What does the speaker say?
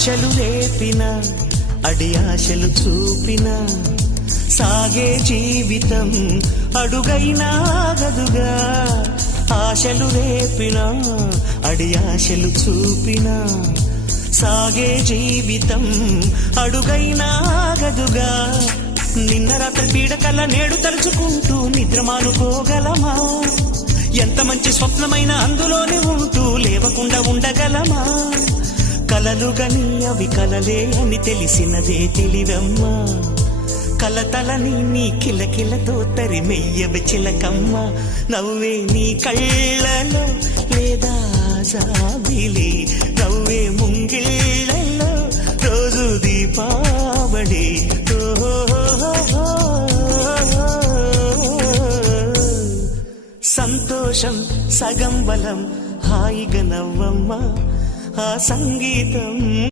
ఆశలు రేపిన అడి ఆశలు చూపిన సాగే జీవితం అడుగైనా ఆగదుగా. ఆశలు రేపిన అడి ఆశలు చూపిన సాగే జీవితం అడుగైనా ఆగదుగా. నిన్న రాత్రి పీడకల నేడు తలుచుకుంటూ నిద్రమానుకోగలమా? ఎంత మంచి స్వప్నమైన అందులోనే ఉంటూ లేవకుండా ఉండగలమా? కలలుగని అవి కలలే అని తెలిసినదే తెలివమ్మా. కలతలని నీ కిలకిలతో తరిమెయ్యవి చిలకమ్మ. నవ్వే నీ కళ్ళలో లేదా జాబిలి, నవ్వే ముంగిళ్ళలో రోజు దీపావళి. సంతోషం సగం బలం, హాయిగా నవ్వమ్మ ఆ సంగీతం.